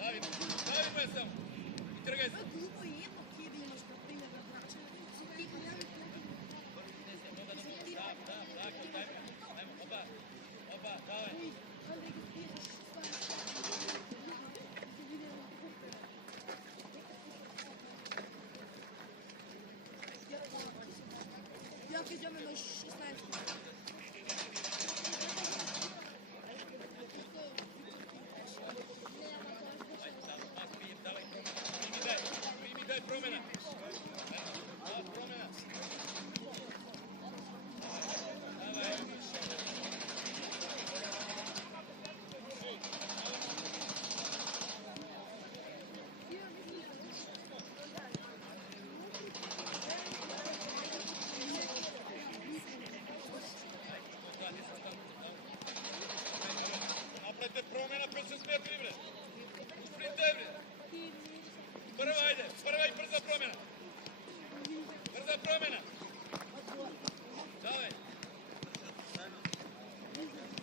Давид ме само. И тргай се. Глупо и едно тебе имаш, например, на брача. Ти голямо Опа, давай. Ja идёме на 16. Primi daj promena. Promena. Направете промена 5-6 метри, бре. Спринтай, бре. Прва, ајде. Прва и брза промена. Брза промена. Давај. Мрче.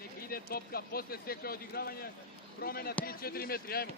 Нека иде топка, после секој одигравање, промена 3-4 метри, ајмо.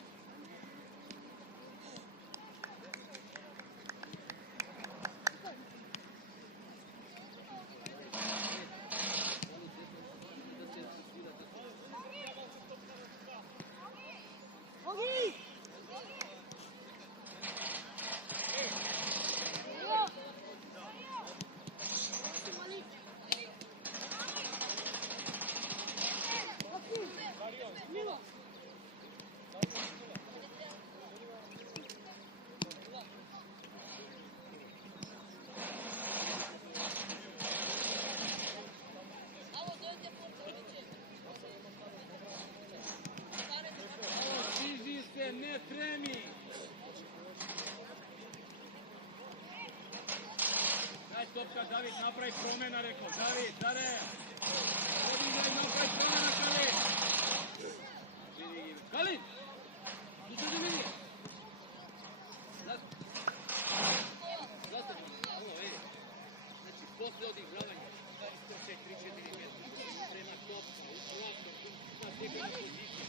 Не треми! Дај топка, Давид, направи промена, рекол. Давид, даре! Одиграј, направи промена, Калин! Калин! Слушај ми! Застани, ало, значи, после одигравање, се 3-4 метри, према топка, у простор, на секоја позиција.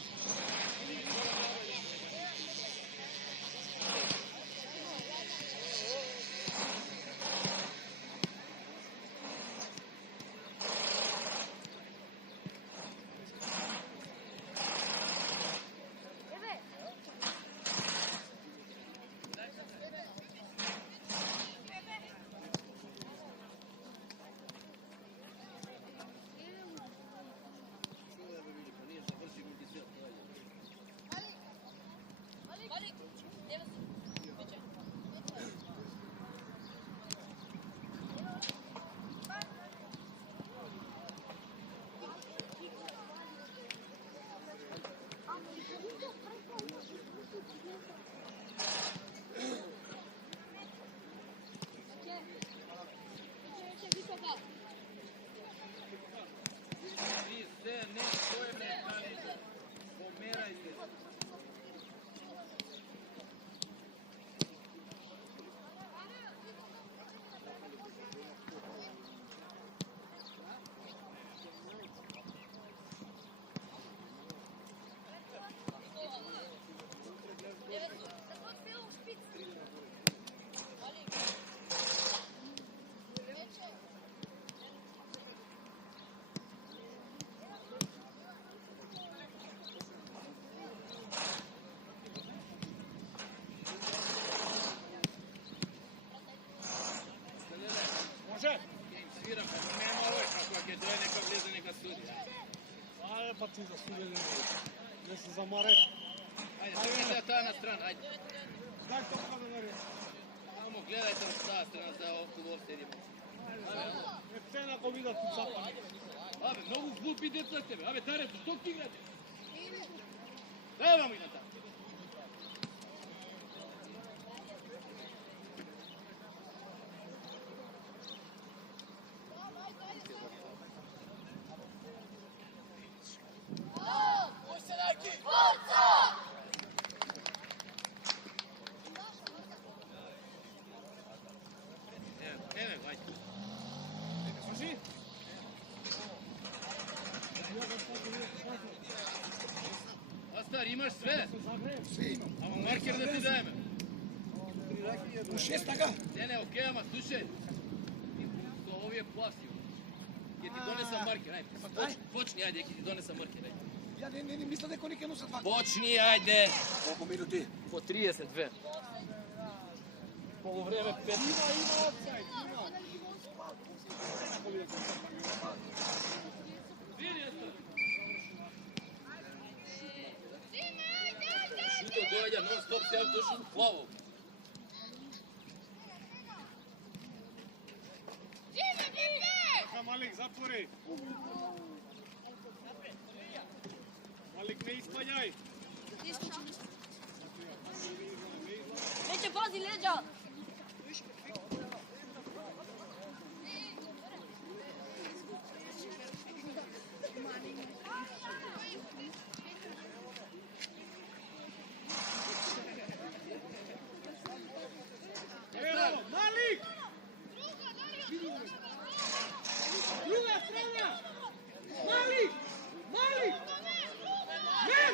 Може? Свирам, нема овој, како ќе дое нека влезе, нека суди. Ајде па ти за судење. Не се замаре. Ајде, седите таа на страна, ајде. Дај топка да мери. Само гледајте на таа страна за околу седиме. Ефтена ко видат тут запа. Абе, многу глупи деца сте, бе. Абе, даре, што ти играте? Дај вам и на таа. Астар, имаш све? Све имам. Ама маркер да ти даеме. У 6 така? Не, окей, ама слушај. Со овие пласти. Ќе ти донесам маркер, ајде. Почни, ајде, ќе ти донесам маркер, ајде. Ја не мисля дека они ќе носат вака. Почни, ајде. Колку минути? По 32. Полувреме 5. Има офсайд, има. Шуто доаѓа нон-стоп, сега точно плаво. Така, Малик, затвори. Малик, не испаѓај. Вече пази леđa. Evo, Malик! Druga strana! Malик! Malик! Mer!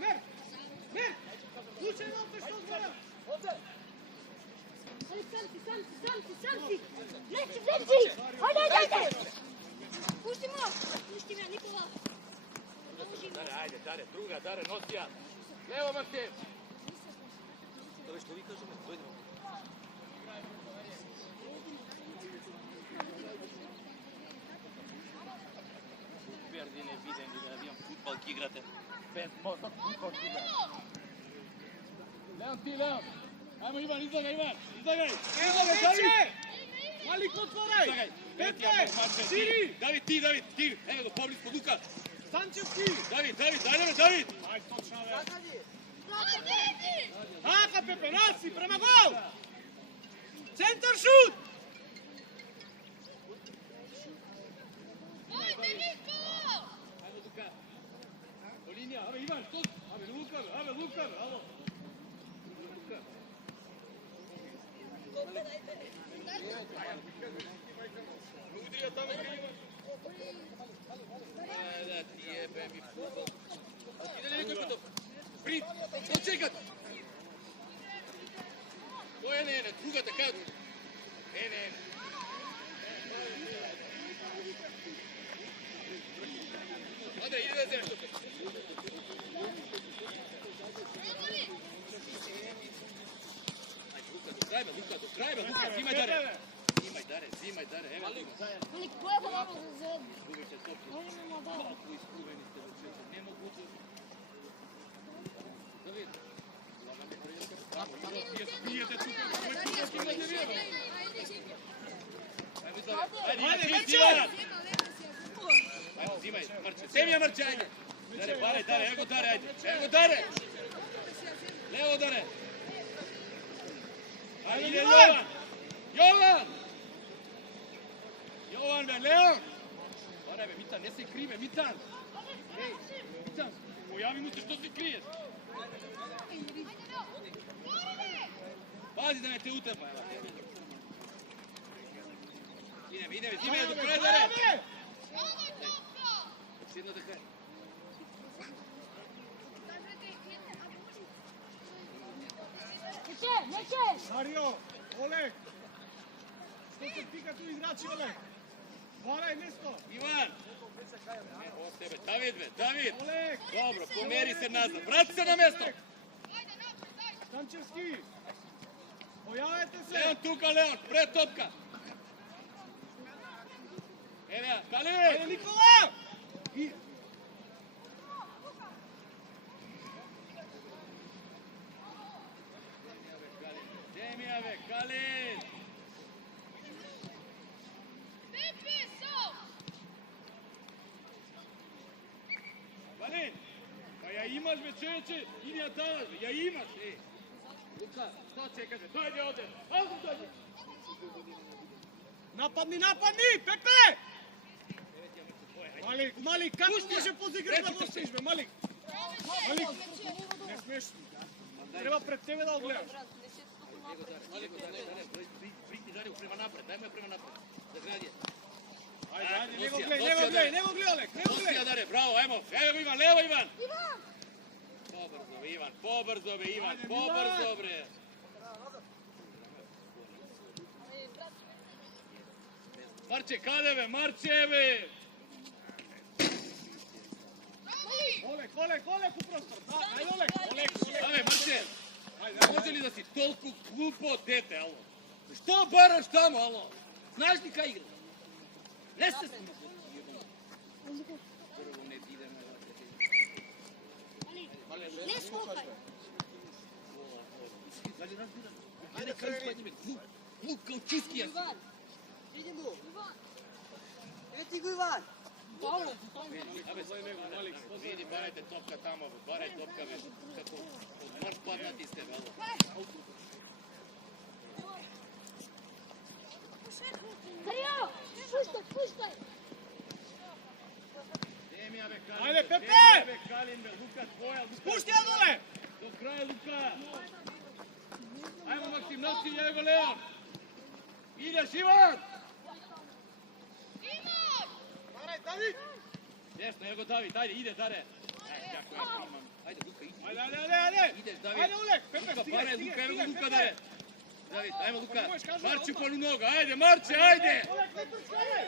Mer! Mer! Slučaj opet što zbora! Санти! Лечи! Ајде! Пушти ме, Никола! Даре, ајде, даре, друга, даре, носи ја. Лево, Мактев. Тоа што ви кажеме, дојдемо. Перди не виден да видам фудбал ки играте. Без мозок фудбал ки играте. Леон, ти, Леон. Ајмо, Иван, излагај, Иван. Излагај. Вече! Малик, отворај! Излагај. Петке! Сири! Давид, ти. Ево го, поблиско, Лука. Станчевски! Давид, ајде, Давид. Ај, точно, бе! Така, Пепе, наси, према гол! Центар шут! Ајде, Лука. По линија, абе, Иван, што? Абе, Лука, ало. Лука. Удрија таму, Иван. Да, ти ебе ми футбол. Иде ли некој потоп? Принт, што чекат? Кој не, другата, кажу. Не. Андре, иде да земеш топот. Ајде, Лука, до крајбе, зимај даре, еве Лука. Малик, кој е хубаво за... Губите топки. Колку искрувени сте вечерта, не могу да видите. Вие спиете тука, кој не вие. Ајде, вече! Ајде, зимај, Марче. Семија, Марче, ајде. Даре, ево го даре, ајде. Ево го даре. Лево даре. Ајде, Јован, бе, Леон. Баре, бе, Митан, не се криве, Митан. Еј, Митан, појави му се, што се криеш? Пази да не те утепа, ева. Идеме, зимај до крај, даре. Седна да крај. Нече! Марио, Олег! Што се пика ту играчи, Олег? Барај место! Иван, Od tebe, David! Dobro, pomeri se nazad, vrati se na mjesto! Stančevski! Pojavite se! Leon tuka, Leon, pred topka! Evo ja, Kalin! Ajde, Nikola! Demijave, Kalin! Kalin! Pa ja imaš me čeće, idi ja tamo, ja imaš, Luka, što čekate, dojde ovdje, ovdje dojde! Napadni, Pepe! Malik, kako može pozigrat da postiš, be, Malik? Malik, ne smiješ, treba pred tebe da ogledaš. Malik, priti dalje prema napred, daj me prema napred, zagradi. Ajde, nego gledaj, Olek, Nosija Dare, bravo, ajmo, evo Ivan, levo Ivan! Pobrzo be Ivan, pobrzo bre! Marče, kadeve, Marčeve! Olek, u prostor, ajde Olek! Ave, Marče, može li da si toliko glupo dete, alo? Što baraš tamo, alo? Znaš ti kaj igra? Ne se snima. Ne skokaj. Ajde, glup kao čiski jesi. Ivan, idi mu. Evo ti go Ivan. Dobro. Vidi, barajte topka tamo, baraj topka, kako marš padnati iz tebe, alo. Dario, puštaj. Ajde, Pepe! Luka, tvoja, Luka. Spušti ja dole! Do kraja, Luka. Ajmo, Maksim, nosi, evo Leon. Ideš, Ivan! Daraj, David! Desno, evo David, ajde, ide, Dare. Kako ja primam. Ajde, Luka, idi. Ajde! Ideš, David. Ajde, Olek, Pepe, Luka, stigaj, paraj, Luka, evo Luka, Pepe! Dare. David, ajmo, Luka. Pa nemojš kažu, Marči odmah. polu noga, ajde, Marče, ajde! Olek, ne trčkaj!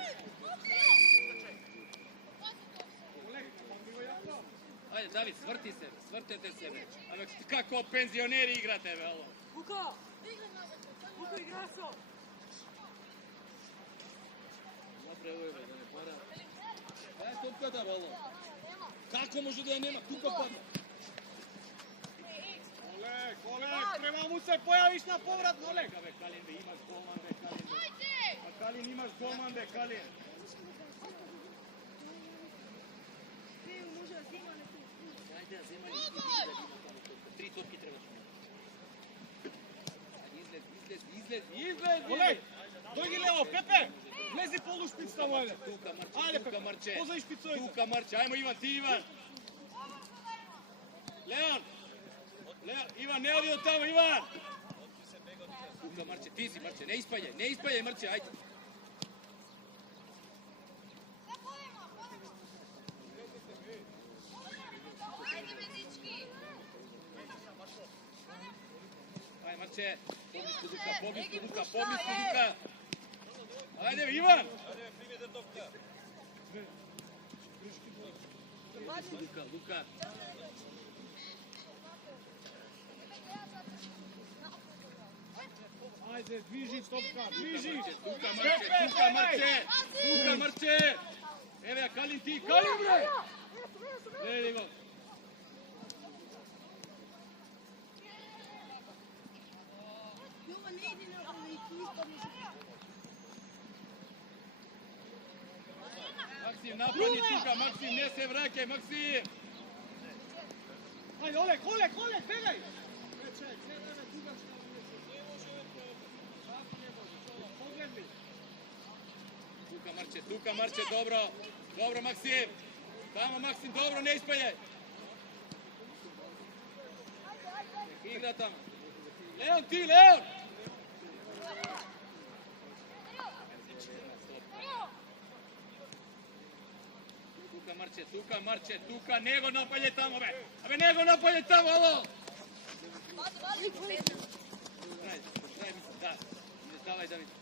Olek, pomni go jako. Ajde, David, svrtete sebe. Ampak kako penzioneri igrate, velo. Luka! Luka, igračo! Napre ovo je, da ne para. Daj topka da, velo. Kako može da je nema? Kuka padne. Olek, treba mu se pojaviš na povratno, Olek! Kalin, be, imaš golman, be, Kalin. Pa Kalin, imaš golman, be, Kalin. Ajde, zemaj, tri topki trebaš. Izlez! Olek, dojdi levo, Pepe! Vlezi polu špic tamo, ajde! Tuka Marče. Pozaj špicovica! Tuka Marče, ajmo Ivan, ti Ivan. Leon, Ivan, ne odi od tamo, Ivan! Tuka Marče, ti si Marče, ne ispaljaj Marče, ajde. Ajde Marče, poblisko Duka. Ajde Ivan! Luka. Ajde, dviži topka, dviži! Tuka Marče! Evo ja, Kalin ti, Kalin bre! Gledaj go. Jovan, ne idi na ispadni se. Maksim, napadni Tuka, Maksim, ne se vrakaj, Maksim! Ajde, Olek, begaj! Tuka Marče, dobro Maksim! Tamo Maksim, dobro, ne ispaljaj! Igra tamo! Leon, ti, Leon! Tuka Marče, nego napalje tamo, be! Abe, nego napalje tamo, alo!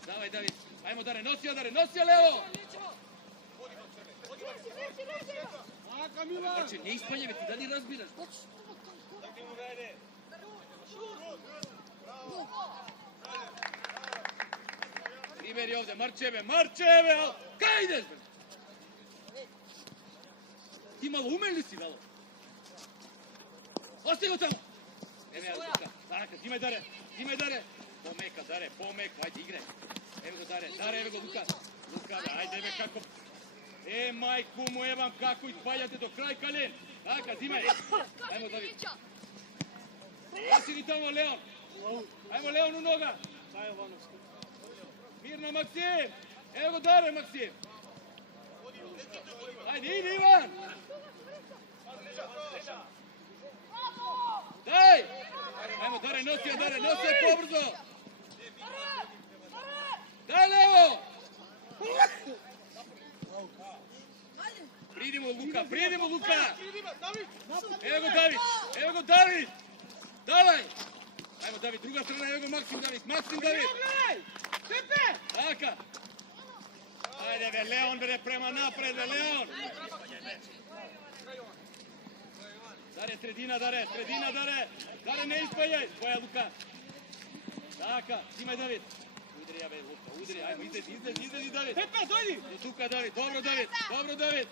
Davaj, David. Ajmo, Dare, nosi levo! Така, Милан! Значи, не испаѓа, бе, ти дали разбираш? Прибери овде, Марчеве, Марчеве! Кај идеш, бе? Ти мало умен ли си, Вало? Остай го тамо! Еме, Лука, така, зимај Даре! Помека, Даре, помека, ајде, играј. Еме го Даре, еве го Лука. Лука, бе, ајде, бе, како... мајку му, евам како испаѓате до крај, Калин. Така, зимај. Ајмо, Давид. Оси ни тамо, Леон. Ајмо, Леон у нога. Мирно, Максим. Ево го Даре, Максим. Ајде, иди, Иван. Дај. Ајмо, Даре, носи ја побрзо. Дај, Лево. Приди му, Лука. Ево го Давид. Давај. Ајмо, Давид, друга страна, ево го Максим Давид. Така. Ајде, бе, Леон, бе, према напред, бе, Леон. Даре, средина, Даре. Даре, не испајај. Твоја, Лука. Така, имај, Давид. Удри ја, бе, Лука, удри. Ајмо, излези, Давид. Пепе, дојди! До тука, Давид. Добро, Давид.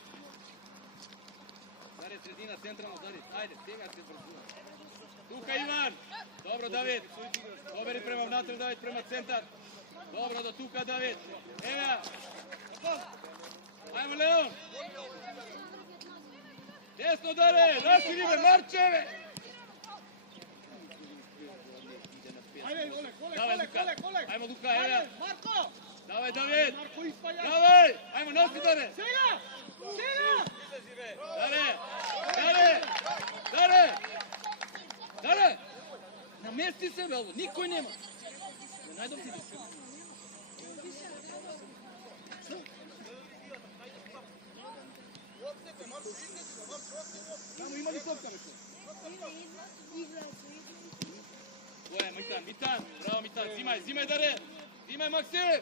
Даре, средина, централно, Давид. Ајде, сега се брзува. Тука, Иван. Добро, Давид. Побери према внатре, Давид, према центар. Добро, до тука, Давид. Ева. Ајмо, Леон. Десно, Даре. Наши бе, Марчеве. Ајде, Олег! Ајмо, Лука, ева. Марко! Давај, Давид. Марко, испајај! Давај. Ајмо, носи, Даре. Сега! Даре! Намести се, бе, никој нема. Не најдов ти да се. Само има ли топка, бе? Тоа е Митан. Браво, Митан. Зимај, Даре. Зимај, Максим.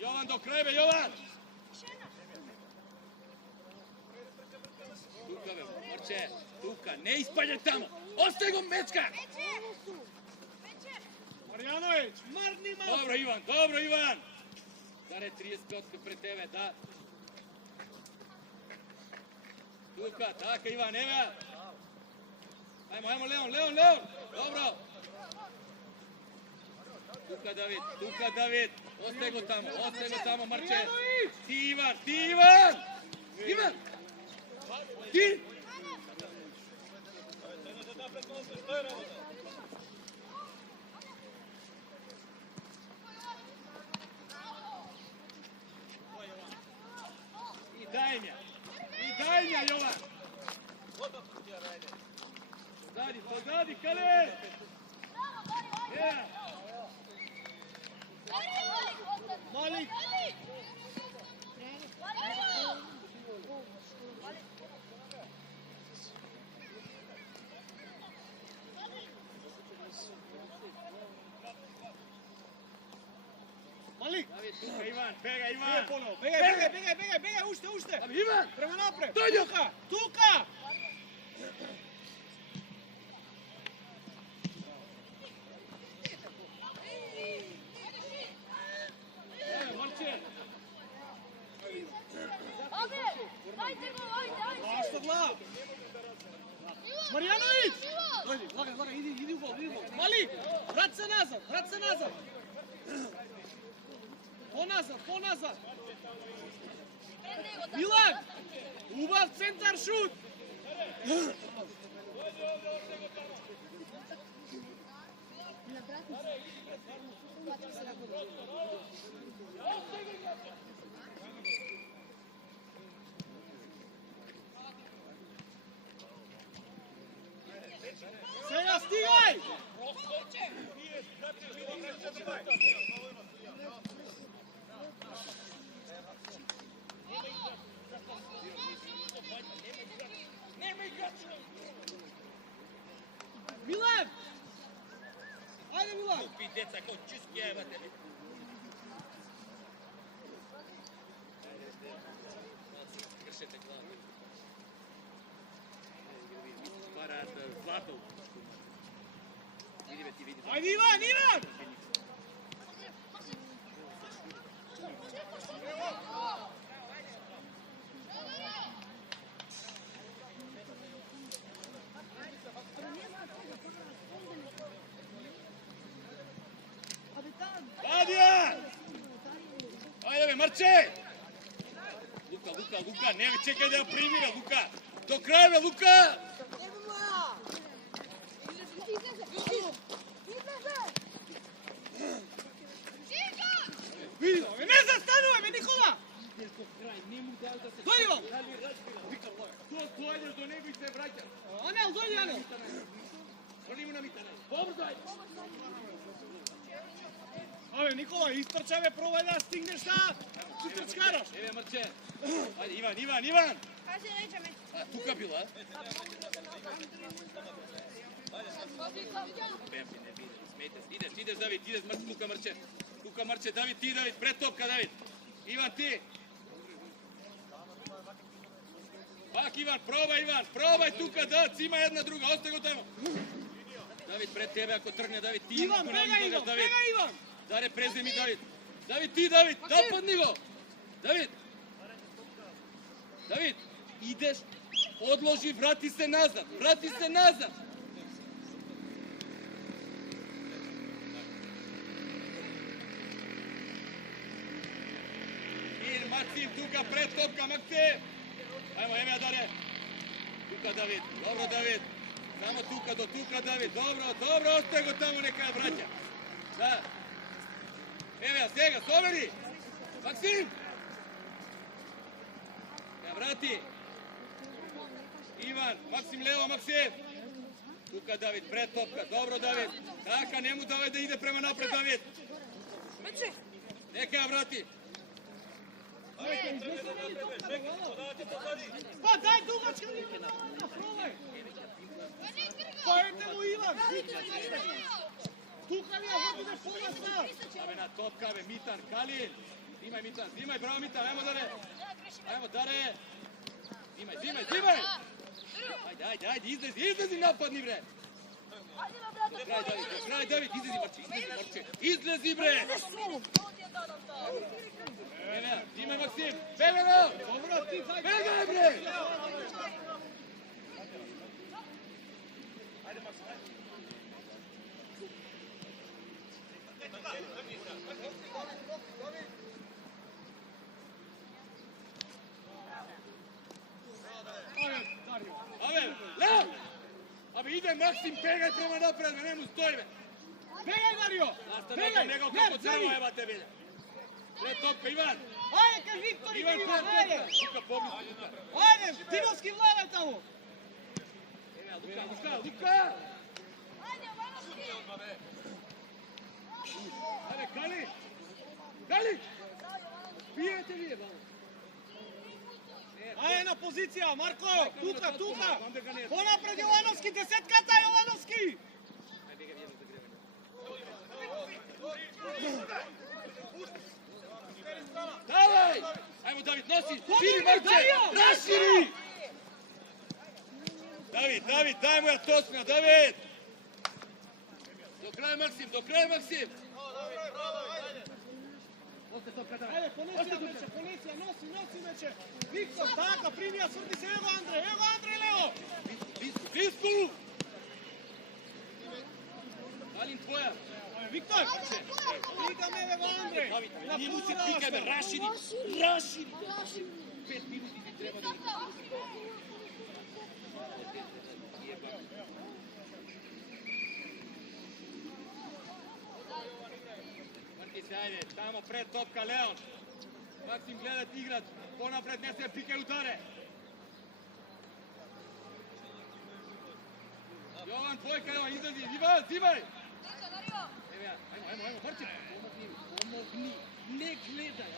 Јован до крај, бе, Јован. Тука, бе, Марче. Тука, не испаѓај тамо. Остај го мечка. Марјановиќ, марни малку! Добро, Иван. Даре, 30 котка пред тебе, да. Тука, така, Иван, ева. Ајмо, Леон. Добро. Тука, Давид. Остај го тамо, Марче. Ти, Иван. Ти. И дај ми, Јован. Позади, Кале. Малик! Малик! Давид, тука, Иван, бега, Бегај Иван. поново, бегај, уште! Абе, Иван. Према напред! Дојди. Тука! Марче. Ашта глав! Марјановиќ! Дојди, лагај, иди у бол. Малик! Врат се назад! Поназад! Милан! Убав центар шут! Сега стигај! Милан! Ајде, Милан! Купи деца, ко чистки ебате. Злато. Види бе ти, види. Ајде Иван, Иван! Adija! Ajde bе, Marče! Luka, ne čekaj da primira, Luka! Do kraja bе, Luka! Evo moja! Vidi, ne zastanuje me, Nikola! Dođi vam! Dođeš do njega i se vraćaš. Anel, dođi Anel! On ima namitane. Dobro, ajde! Абе, Никола, испрчаве, пробај да стигнеш да си трчкараш. Еве, Марче. Ајде, Иван! Кажи речеме. А, тука била, а? Бемби, не биде, смејте. Идеш, Давид, тука, Марче. Давид, ти, Давид, пред топка, Давид. Иван, ти. Пак, Иван, пробај тука, да, цима една друга, остай го тамо. Давид, пред тебе, ако тргне, Давид, ти. Иван, бега Иван! Даре, преземи, Давид. Давид, нападни го. Давид, идеш, одложи, врати се назад. Максим, тука, пред топка, Максим. Ајмо, еме ја Даре. Тука, Давид. Добро, Давид. Само тука, до тука, Давид. Добро, остай го таму, нека ја враќа. Да. Еме ја, сега, собери. Максим. Ја врати. Иван, Максим лево, Максим. Тука, Давид, пред топка. Добро, Давид. Така, нему давај да иде према напред, Давид. Нека ја врати. Па, дај думачка, Никола, пробај. Па, ете му Иван. Тука ли ја води поласна? Абе, на топка, бе, Митан, Калин. Зимај, браво, Митан, ајмо, Даре. Зимај. Ајде, излези, нападни, бре. До крај, Давид, излези, Марче. Излези, бре. Зимај, Максим. Бегај, бре. Абе, иде Максим, бегај према напред, не му стои, бе. Бегај, Дарио! Наставете него како црво, ева те, бе. Пред топка, Иван. Ајде, кај Виктор, Иван, ајде! тука, поблиску, тука. Ајде, Тимовски влада таму! Лука! Ајде, Кали! Биете вие, бе. Ајде на позиција, Марко! Тука! Понапред Јовановски, десетката Јовановски! Давај! Ајмо, Давид, носи! Шири, Марче! Расшири! Давид, дај му ја тосна, Давид! До крај, Максим! Ајде, понеси ја, носи мече! Виктор, така, прими ја, сврти се, ево Андре, лево! Близко! Калин, твоја! Виктор! Игаме, ево Андре! Не му се пикај, бе, расшири! 5 минути ти треба да... Ајде, тамо пред топка, Леон. Максим гледат играч, понапред не се пикај ударе. Јован, твојка, излези, Иван, зимај! Ево ја, ајмо, Марче, помогни, не гледај.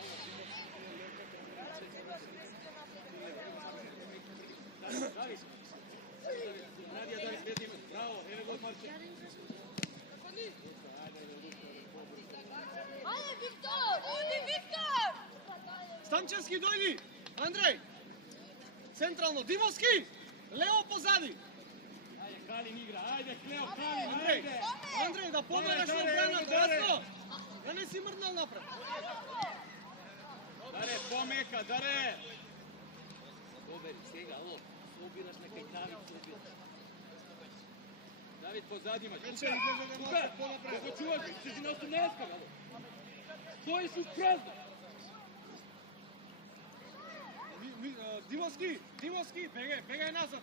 Надија, Давид, без името, браво, ево го Марче. Станчевски дојди! Андреј! Централно, Димовски! Лево позади! Kalin igra, ajde Kleo, Kalin, Andrej, ajde! Andrej, da pomagaš na odbраната, jasno? Да не си мрднал напред. Даре, помека, даре! Добери, сега, ало, собираш некај Давид, собираш. Давид, позади имаш. Вече излезе да Лука, носи по-напред. го чуваш, си на 18-ка, ало. Стоиш у празно. Димовски, бегај назад,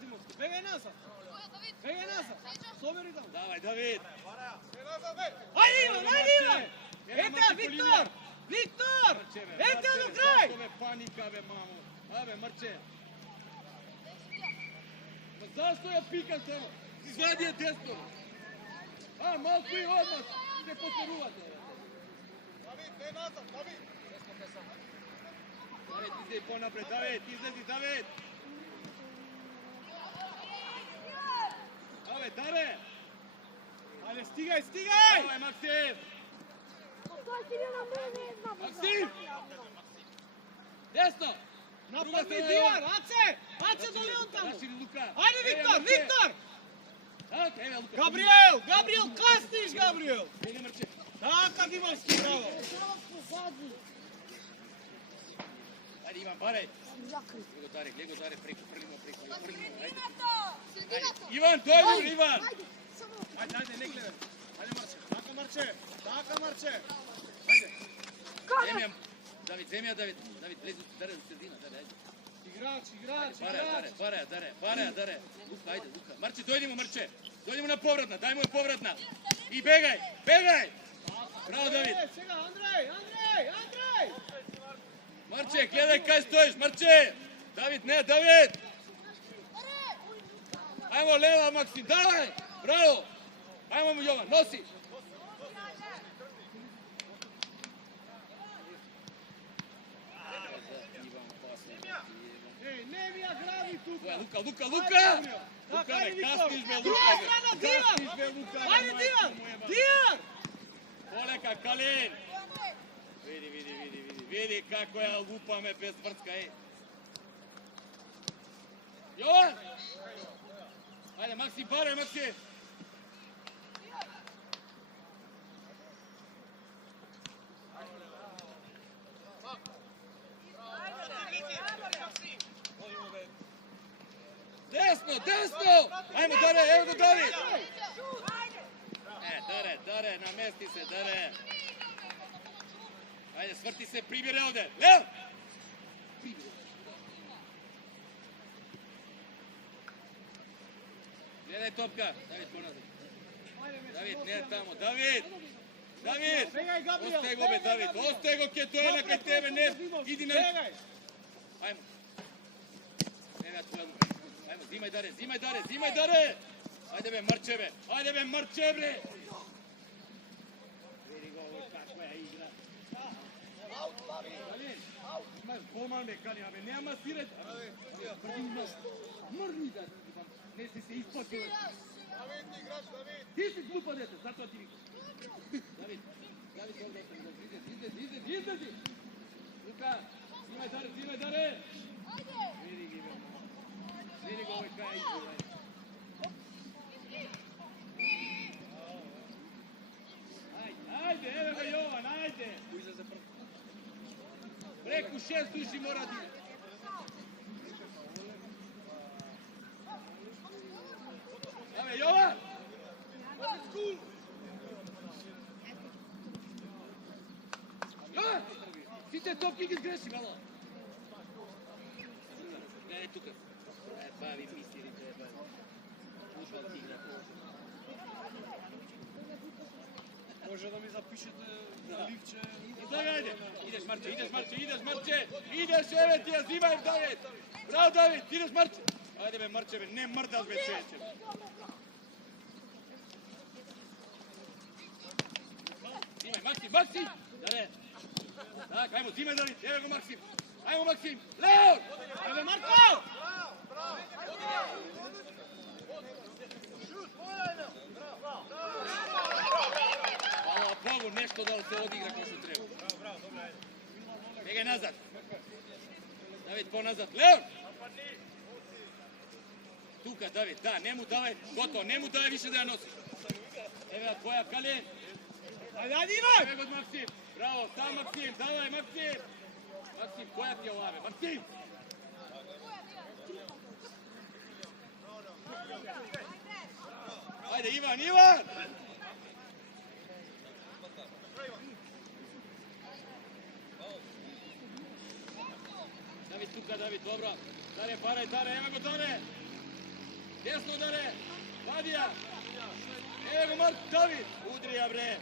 Димовски, бегај назад. Собери там. Давај, Давид. Ајде Иван! Ете, Виктор! Ете до крај! Зашто бе паника, бе, мамо? Абе, мрче. Ма зашто ја пикаш, ево? Извади ја десно. Малку и одмас. Не посерувате. Давид, излези понапред, Давид, излези, Давид! Абе, Даре! Ајде, стигај! Давај, Максим! Максим! Десно! Нападни Дивар, Аце доли он таму! Рашири Лука! Ајде, Виктор! Так, еве Лука! Габриел, касниш, Габриел! Бега, мрче! Така, Димовски, браво! Ајде, Иван, барај! Гледай го Даре, преко, пргнемо, ајде! Иван, дојди, Иван! Ајде, не гледай! Ајде, Марче! Ајде! Земја, Давид, Давид, влези у Даре до средина, Даре, ајде! Играч! Барај! Лука, ајде, Лука! Марче, дојди му на повратна, дај му ја повратна! И бегај! Браво, Давид! Сега, Андрей! Марче, гледај кај стоиш, Марче! Давид, не, Давид! Ајмо лева, Максим, давај! Браво! Ајмо му Јован, носи! Не ми ја граби тука! Лука! Лука, Лука, бе, касниш бе, Друга Лука, страна, бе! Касниш бе, Дивар! Лука, Ајде, бе, Дивар! Полека, Калин! Види како ја лупаме без вртка, еј! Јован! Ајде, Макси, барај, Макси! Десно! Ајмо, Даре, ево го Давид! Даре, намести се, Даре! Ајде, сврти се, прибере овде! Лео! Гледај топка! Давид, поназад! Давид, не тамо! Давид! Бегај, Габриел! Остай го, бе, Давид! Остай го, ке тој на кај тебе, не! Иди на... Бегај! Ајмо! Ева тука, ајмо, зимај Даре! Ајде бе, Марче, бре! Види го, како ја игра. Калин, имаш голман, бе, Калин, абе, нема сирет. Мрни, да, не си се испатил. Ти си глупа, дете, затоа ти викам. Давид, излези! Лука, зимај Даре! Види го, овој кај игра. Ајде, еве го Јован, ајде! Преку 6 души мора да иде. Еве Јован! Јован! Сите топки ги сгреши, мало! Гледај тука. Бави мисирите, бави. Ушвал ти игра. Може да ми запишете на ливче. Ајде, идеш Марче! Идеш, еве ти ја зимај, Давид! Браво, Давид, идеш Марче! Ајде бе, Марче, бе, не мрдаш, бе, човече! Зимај, Максим! Даре! Так, ајмо, зимај, Давид, еве го Максим! Ајмо, Максим! Леон! Еве, Марко! Ало, Богу, нешто да се одигра кој што треба. Бегај назад. Давид, поназад. Леон! Ту, Luka, David, da, ne mu davaj, gotovo, ne mu davaj više da ja nosim. Evo ja tvoja, Kalin. Ajde, Ivan! Evo god Maksim, bravo, sam Maksim, davaj Maksim. Maksim, koja ti je ovame? Maksim! Ajde, Ivan, Ivan! David, tuka, David, dobro. Dare, paraj, Dare, evo go, Dare! Desno, Dare! Vadija! Evo go, Mark, David! Udrija, bre!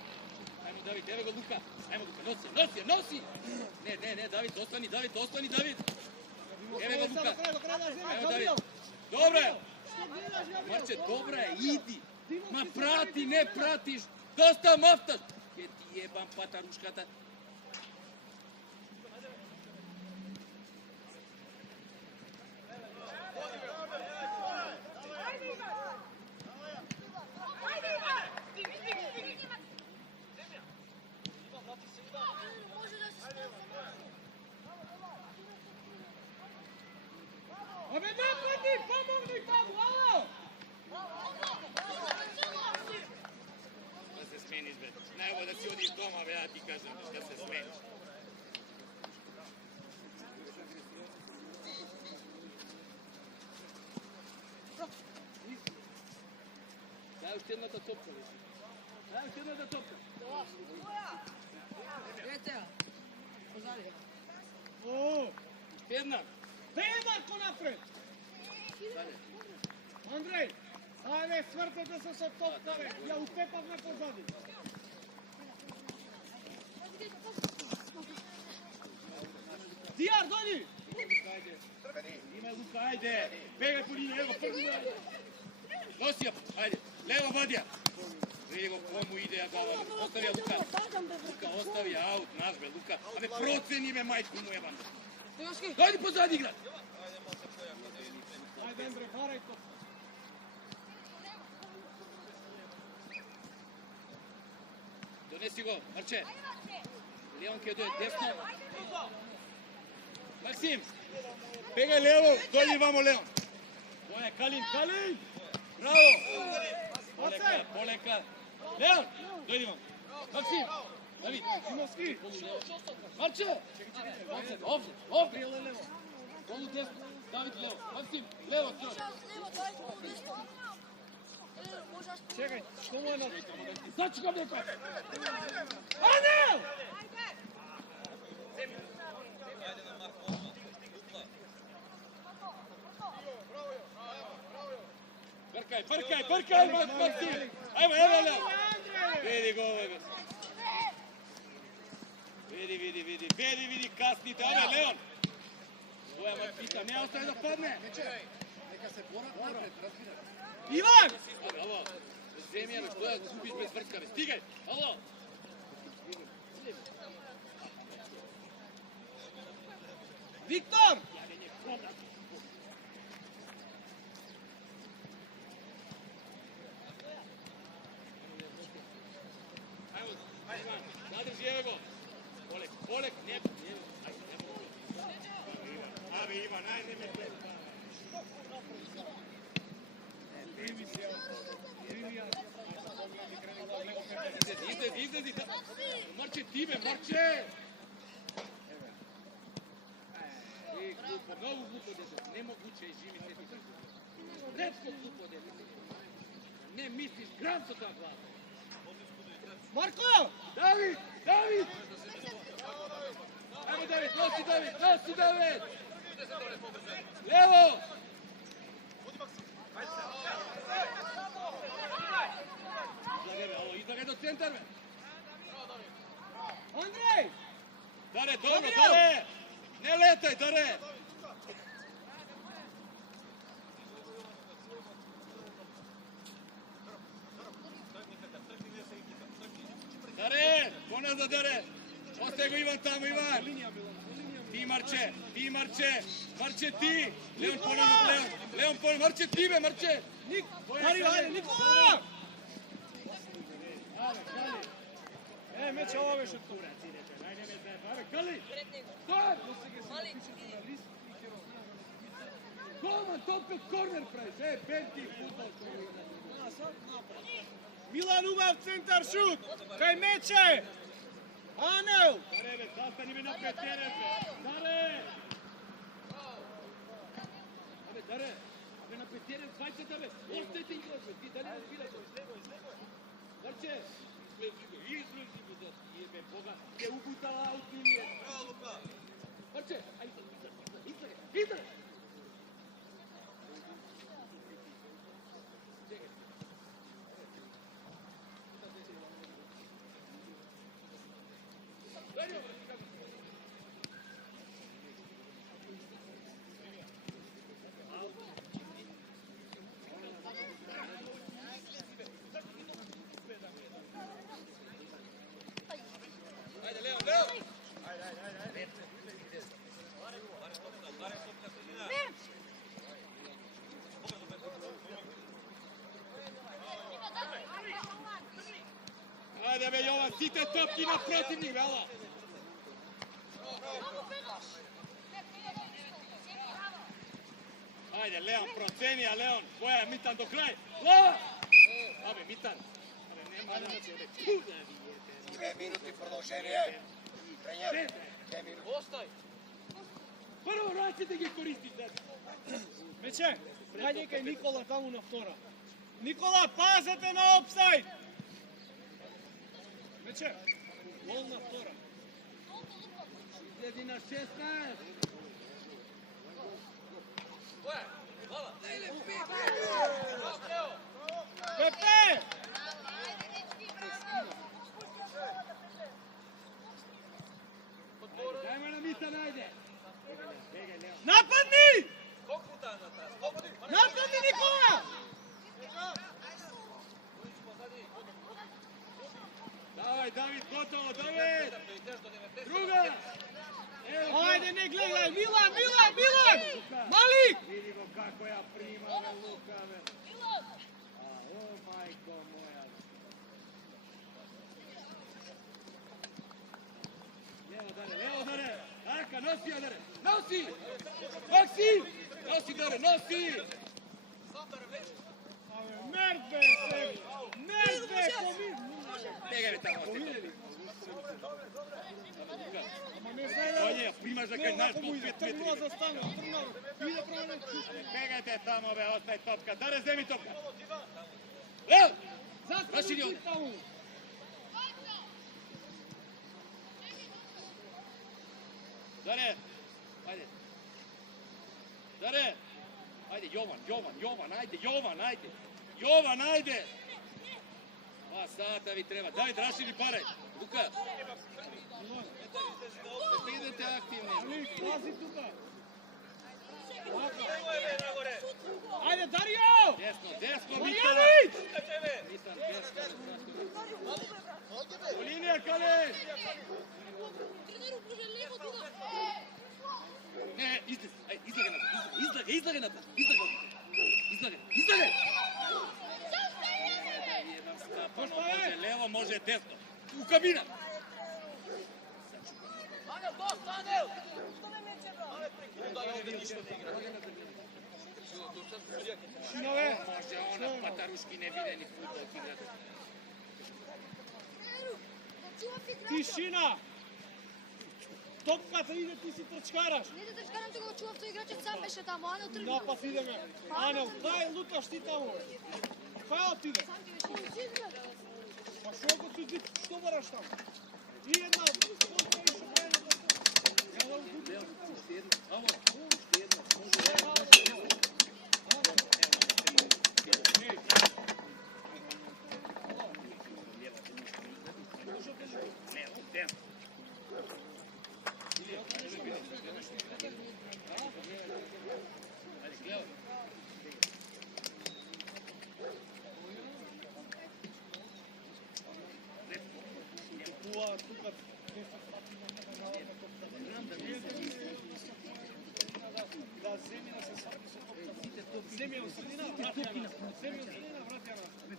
Ajmo, David, evo go, Luka! Ajmo, Luka, nosi! Ne, David, ostani, David! Evo go, Luka! Evo, David! Dobro! Marče, dobra je, idi! Ma prati, ne pratiš! Dosta maftaš! Jer ti jebam pataruškata! Абе, напади, помогни таму, ало! Da se smeniš, bre. Najbolje da si odiš doma, bre, ja ti kažem, da se smeniš. Daj još jedna ta topka, bre. Daj još jedna ta topka. О, Jedna. Пенарко напред! Андреј, ајде свртете се со топкаве, ја утепавме позади. Дијар, дојди! Ajde. Ima Luka, ajde. Begaj po liniji, evo prvi. Nosi je, ajde. Levo vadija. Vidi go komu ide, ja glava. Ostavi je Luka. Luka, ostavi je aut, naš be Luka. Ave proceni me majku mu jebam. Dojdi pozadi igrat. Ајде, Андре, барај то. Donesi go, Marče. Leon ke doje desno. Maksim. Begaj levo, dojdi vamo Leon. Boja, Kalin. Bravo. Poleka. Leon, dojdi vamo. Maksim. David, Тимовски. Marče. Ovdje. Polu desno. David levo. Maksim, levo stroj. Чекај, кому е на... Зачекам neko. Ајде! Brkaj, Maksim. Ajmo, Leon. Vidi go, bebe. Vidi, kasnite. Ajde, Leon. Boja Makita, ne ostaje da padne. Иван! Alo, zemlja, što ja gubiš bez vrskave. Stigaj, alo. Виктор! Ajmo, zadrži, evo go. Polek, ne. Ajde, Ivan, ajde me pre. Izlezi. Marče, time, Marče! Glupo, mnogo glupo dete. Nemoguće je živiti se ti tako. Redko glupo dete. Ne misliš, gram sa ta glava. Марко! David! Ajmo, David, nosi David! Levo! Izlagaj do centar, Андреј! Dare, dobro, Dare! Ne letaj, Dare! Dare! Ponazad, Dare! Ostaje go Ivan tamo, Ivan! Ti, Marče! Marče, ti! Leon, ponovno, Marče, ti, be, Marče! Марио, ајде, Никола! Мече, ова беше тура. Kali! Голман, топка корнер правиш, пенти футбол. Милан убав центар шут. Кај мече. Анел. Даре, бе, застани ме на петерен, бе. Даре! Абе, Даре, абе на петерен, хајте, бе. Остајте играч, бе. Ти дали не разбираш? Дарче, излези го за јебе Бога. Те убутала аутилија. Браво, Лука. Дарче, ајде, излеге. Ајде бе Јован, сите топки на противник, ала! Ајде, Леон, процени, а Леон, која е Митан до крај? Лава! Абе, Митан, абе, нема да мочи, бе, чуда ви е, 2 минути продолжение. Тренер, 2 минути. Остави. Прво раците ги користиш, да. Мече, хајде кај Никола таму на втора. Никола, пазете на опсајд! Мече, гол на втора. Излези на 16. Пепе! Дајме на Митан, ајде. Нападни! Нападни, Никола! Давај, Давид, готово, Давид! Друга! Ајде, не гледај, Милан! Малик! Види го како ја прима, бе, Лука, бе. О, мајко моја. Лево, Даре! Така, носи ја, Даре! Носи! Максим! Носи, Даре, носи! Мерде, коми! Бегај, бе, тамо, остите. Ама не знај да... Оње, примаш да кај нас, Како иде, 5 тргнува метри. за стана, тргнува. Иде променен чувство. Бегајте тамо, бе, остај топка. Даре, земи топка. Лево! Рашиди овде. Таму. Даре, ајде. Даре, ајде, Јован, ајде, Јован, ајде. 2 сата ви треба. Давид, Рашиди, парај. Лука. Идете активни. Малик, пази тука. Ајде, Дарио! Десно, Марјановиќ! Митан, десно. По линија, Кале! Не, излагај напред. Излагај! Може лево, може десно. У кабина! Шинове! Може она патарушки невидени футбол играт. Тишина! Топката иде, ти си трчкараш. Не да трчкарам, тука го чував тој играчот сам беше таму, Анел тргна. Напад идеме. Анел, кај луташ ти таму? Кај отиде? А шо го ти што бараш таму? И една,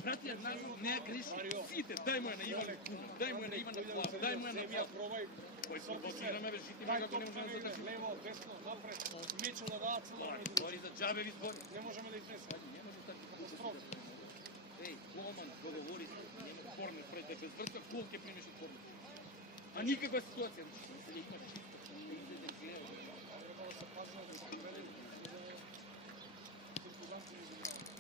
Братија, не греши. Сите, дај му ја на Ивана Кума, дај му ја на Ивана Плав, дај му ја на Плав. Кој фудбал играме, бе, жити Дај како не топка можеме ми да играш, лево, десно, напред, мечо да дадат цело време. збори за џабеви збори. Не можеме да изнесеме. Не може така катастрофа. Еј, голман, договори се, нема корнер пред да вртка, кол ќе примеш од корнер. А никаква ситуација. Се никак чисто. Да излезе гледа. Треба да се пазиме да се гледаат циркулантни изигравања.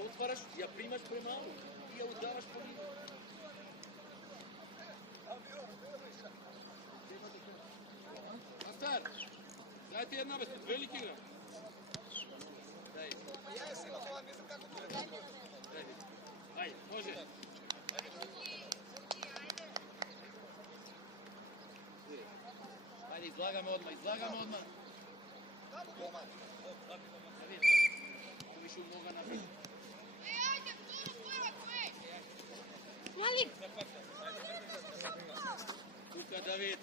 Отвараш, ја примаш премалу и ја удараш по линија. Астар, дајте една бе, велики игра. Дај. Јас имам ова, не знам како ќе да. Ај, може. Ајде, излагаме одма. Таму голман. Вишу нога напред. Малик! Тука Давид.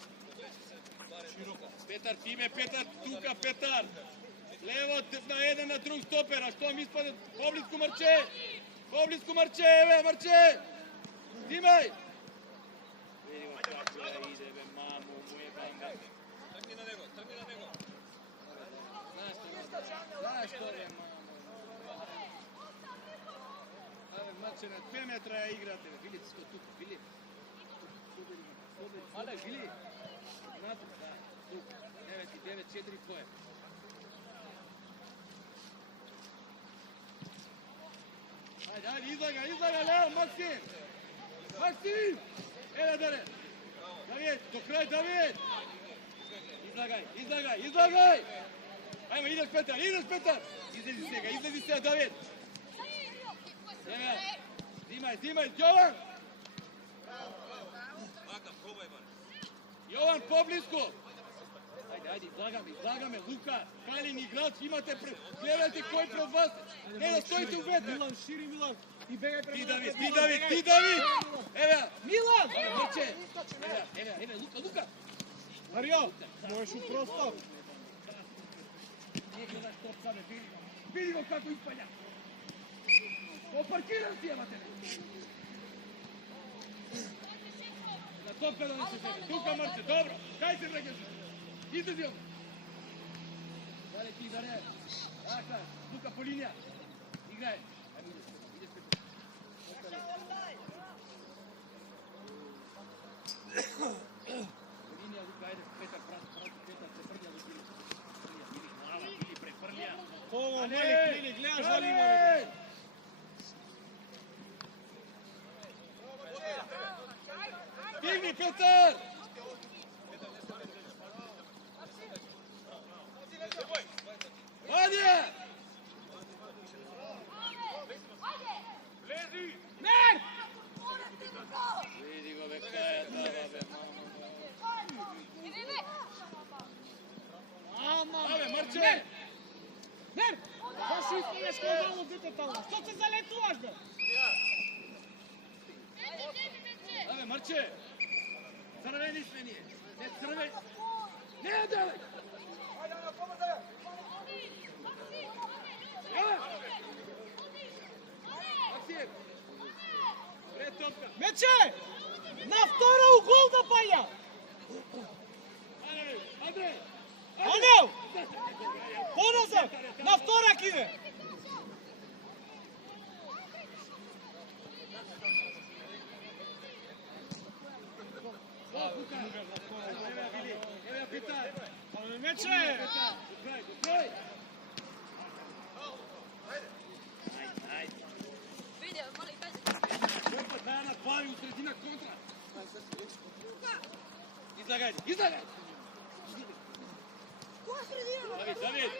Петар, тиме Петар, тука Петар. Лево на еден на друг стопер, а што ми испаде? Поблиску Марче, еве Марче. Тимај. Види го како иде бе, маму, му е бамба. Тргни на него. Знаеш што бе, маму. Абе, Марче, на 2 метра ја играте, бе. Филип, сто тука, Филип. Але, Филип. Напред, да, тука. 9-9-4 твое. Ajde, izlaga, Leo, Maksim! Maksim! Evo, Dare! Давид, до крај, Давид! Излагај! Ајме, идеш Петар! Излези сега, Давид! Зимај, Јован! Јован, поблиску! Ајде, излагаме, Лука, Калин, играч, имате гледате кој пред вас, не да стоите у ветер! Милан, шири Милан. И бегај пред Ти Давид! Еве! Милан! Мрче! Еве, Лука! Марио, можеш у простор. Не гледаш топкаме, види го како испања! Опаркиран си, емате! На топка да не се себе, тука Мрче, добро! Кај се врегеш? Излези од! Даре! Така, Лука по линија! Играј! Идеш Петар! Линија, Лука, ајде, Петар, прати, Петар, се прња до Филип. Или глава, или префрлија. Ово, Малик, гледаш дали има. Стигни, Петар! Ајде! Нер! Види го, бе, кај е това, бе, Абе, Мрче! Нер! Зашо испањаш скандално дете таму? Што се залетуваш, бе? Абе, Мрче! Црвени сме ние! Не црвени! Не е далек! Максиев! Пред топка! Мече! На втора угол да паја! Андрей! Анел! Поназад! На втора киде! Еве Петар! Мече! До крај! Опа, даја на пари у средина контра! Излагај! Давид!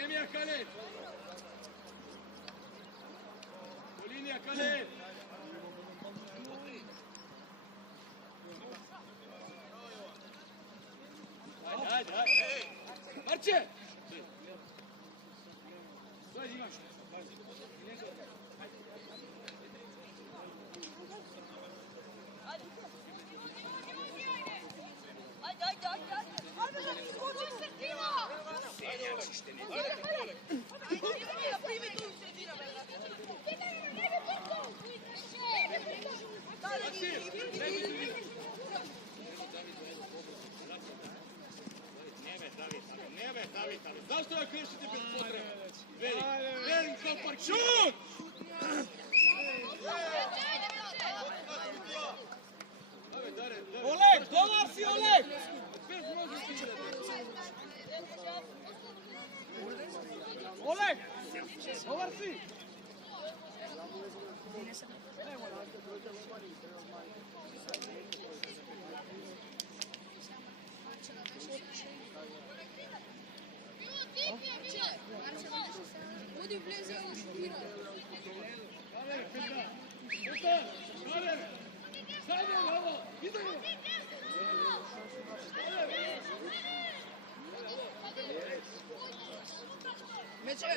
Емија Калев! По линија Калев! Ајде! Марче! Дојди, имаш. Давид, зашто ја кршите без потреба? Вери, као парк. Шут! Олег, долар си, Олег! Без можности. Олег! Долар си! Води влезе и шутира. Мече!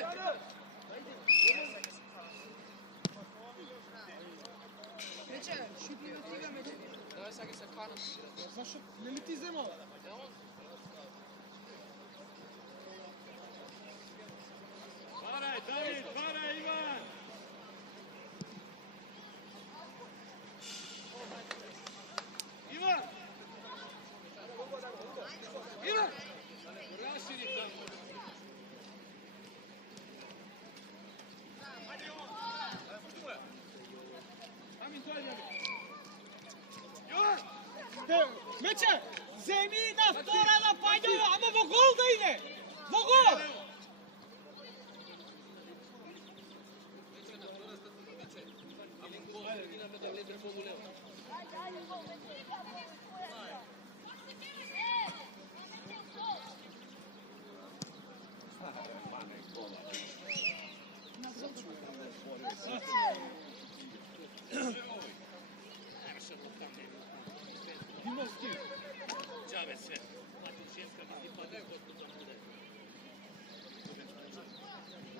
Мече, шутни од тига, Мече. Давай сега се канаш. Зашо не ли ти земал? Барај, Давид, барај, Иван! Иван! Иван! Рашири таму. Амин, дојде. Јован! Мече, земи на втора да паѓа, ама во гол да иде! Во гол! mu levo. Džabe sve. Matušinska mi ti padaju kod to bude.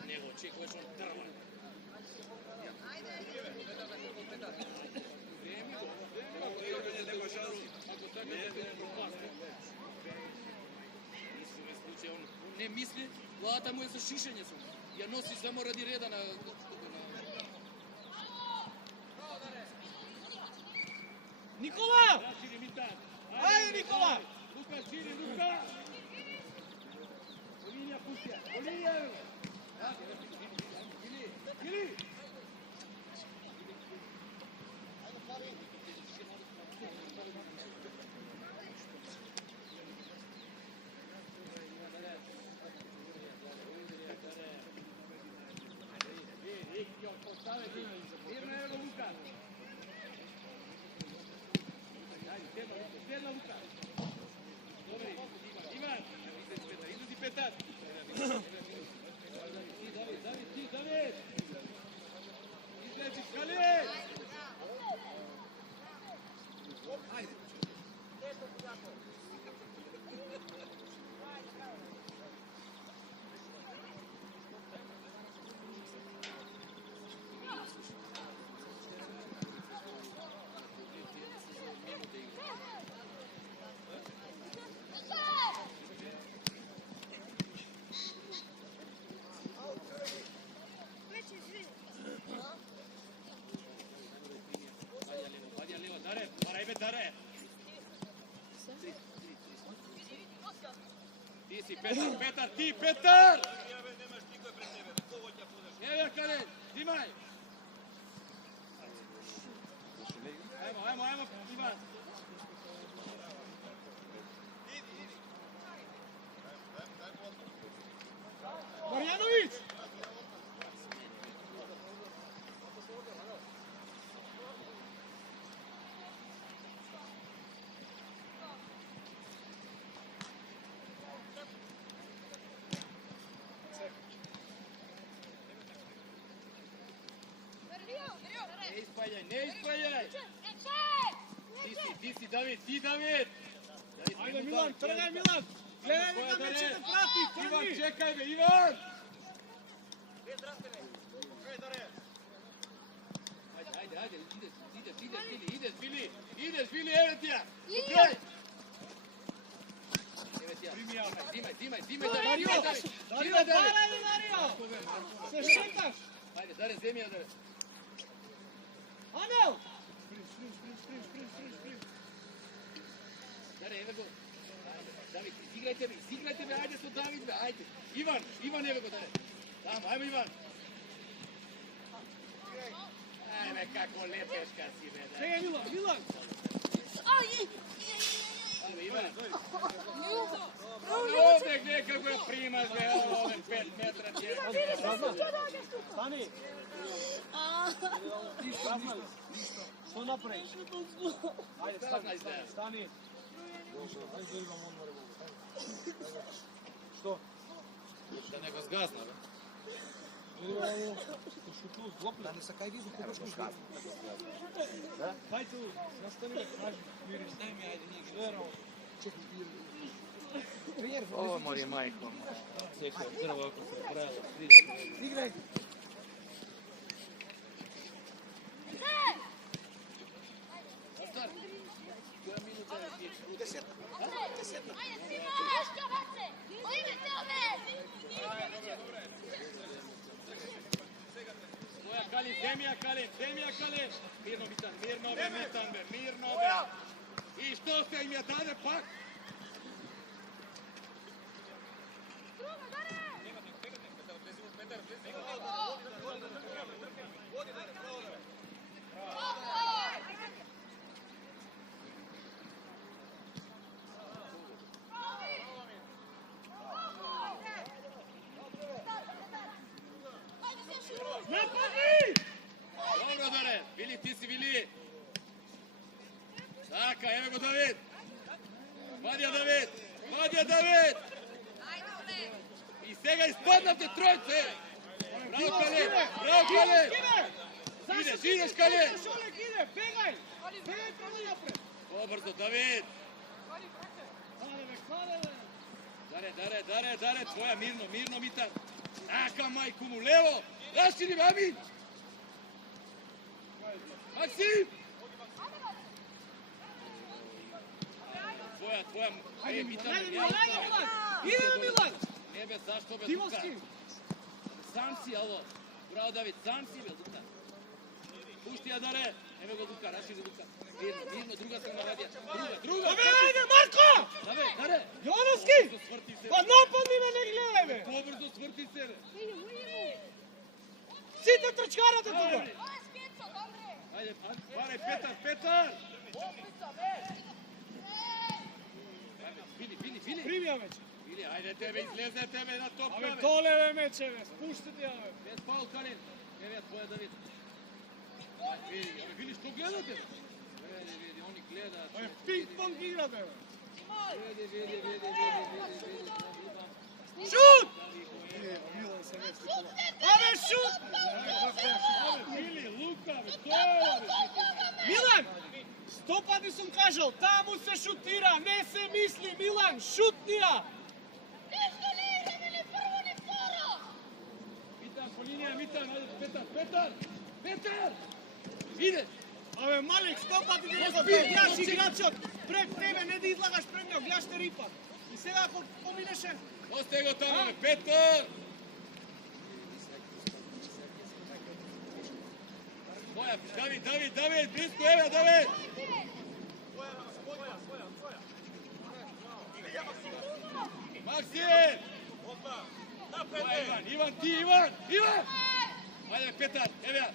Nego očekuješ on trvan. On ne misli, glava mu je sa šišenje sam. Ja nosi samo radi reda na... Nikola! Ajde, Nikola! Luka, širi, Luka! Olinija pustija, Olinija! Ili! Mirno evo Luka! Jedna Luka! Dobri, Ivan! Izlazi Petar! David! Izlazi Khalid! Ajde! Dare! Ti si Petar, ti Petar! Evo ja Karen, Dimaj! Ajmo, Ivan! Marjanović! Ne ispaljaj! Ti si David, ti David! Ajde Milan, trgaj Milan! Gledaj mi da neće da prati, Ivan, trgi! čekaj me, Ivan! Ajde, ideš, Vili, evo ti ja! Do kraj! Dimaj, Dario, se šetaš! Ajde, Dare, zemlja, Dare! Anel! Dare, evo go! David, izigrajte me, ajde su David, ajde! Ivan, evo go, Dare! Tamo, ajmo Ivan! Ajme, kako lepeška si me, Dare! Čekaj Milan! Ajme, Ivan! Ovdje nekako je primaš, evo, ovdje 5 metra tje! Stani! Što napraviš? Ajde, stani! Što? Da nego zgazna, ne? Da ne sa kaj vidu kupačku škafu. Hajde, nastani da kaži. Daj mi, ajde, njih. Trener, O, mori majko. Čekaj, prvo ako se prela. igraj. Star, koja minuta je? 10. Moja Kalin, zemlja Kalin. Mirno bitan, mirno. I što ste im je dade pak? Napadi! Dobro, Dare, Vili, ti si Vili. Чека, еве го Давид. Вади Давид. Вади Давид. И сега изпаднате тројце. Браво Кале. Браво Кале. Идеш Кале. Олег, иде, бегај. Бегај према напред. Побрзо Давид. Хаде бе. Даре, твоја, мирно, Митар. Така, мајку му, лево. Рашини, Амин. Максим. Твоја, Митар. Ајде, Милан. Иде, Милан. Не бе, зашто бе, Димовски. Лука? Сам си, ало. Браво, Давид, сам си бе, Лука. Пушти ја Даре. Еве го Лука, Рашини, Лука. Мирно, друга страна Радија. Друга. Абе, ајде, Марко! Даре. Јовановски! Сврти се. Па нападни ме, не гледај бе! Побрзо сврти се, бе. Сите трчкарате тука! Ајде, барај Петар! Били. Прими ја мече. Били, ајде тебе, излезете бе на топка, Абе, бе. доле бе мече бе, спуштите ја бе. Без фаул, Калин. Еве твоја Давид. Били, што гледате? Види, они гледаат. Абе, пинг-понг играте бе. Види. Шут! Абе, шут! Били, Лука, бе, тоа бе. Милан! 100 пати сум кажал, таму се шутира, не се мисли, Милан, шутни ја! Митан, по линија, Петар! Иде! Абе, Малик, 100 пати ти реков, гледаш играчот пред тебе, не да излагаш пред него, гледаш те рипа. И сега ако поминеше... Осте го таму, бе, Петар! Моја, Давид, близко, еве, Давид! Максим! Иван, Иван! Ајде, Петар, еве ја!